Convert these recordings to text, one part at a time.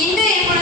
இன்றைய குழந்தைகள்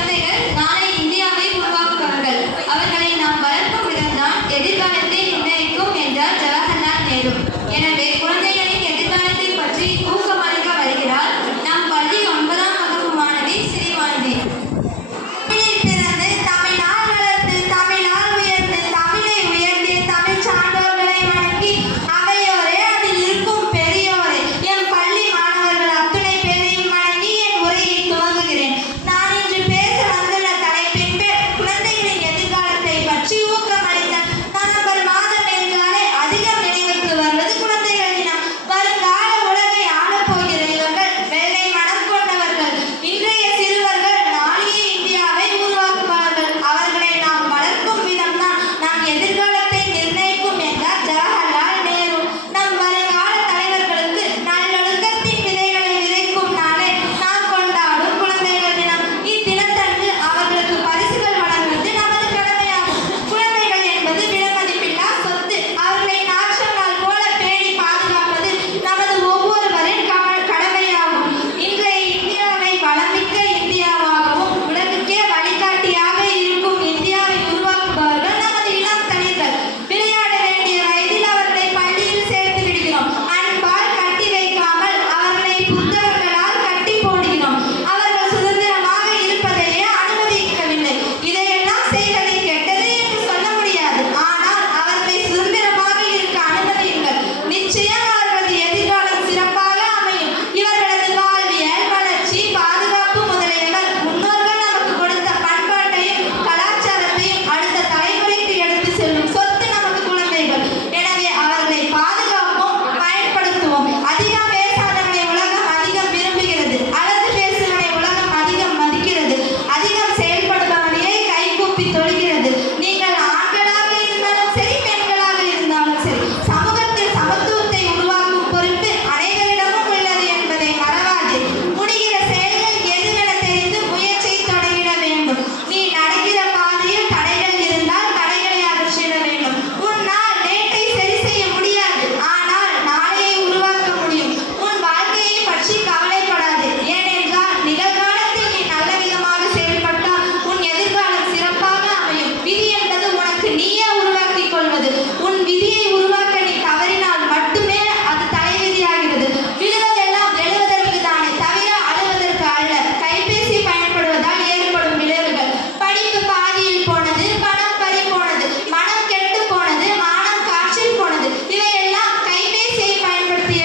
அவர்களை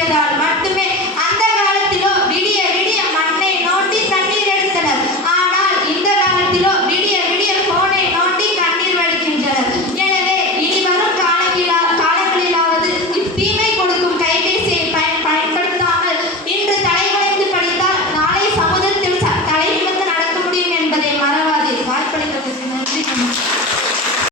piedad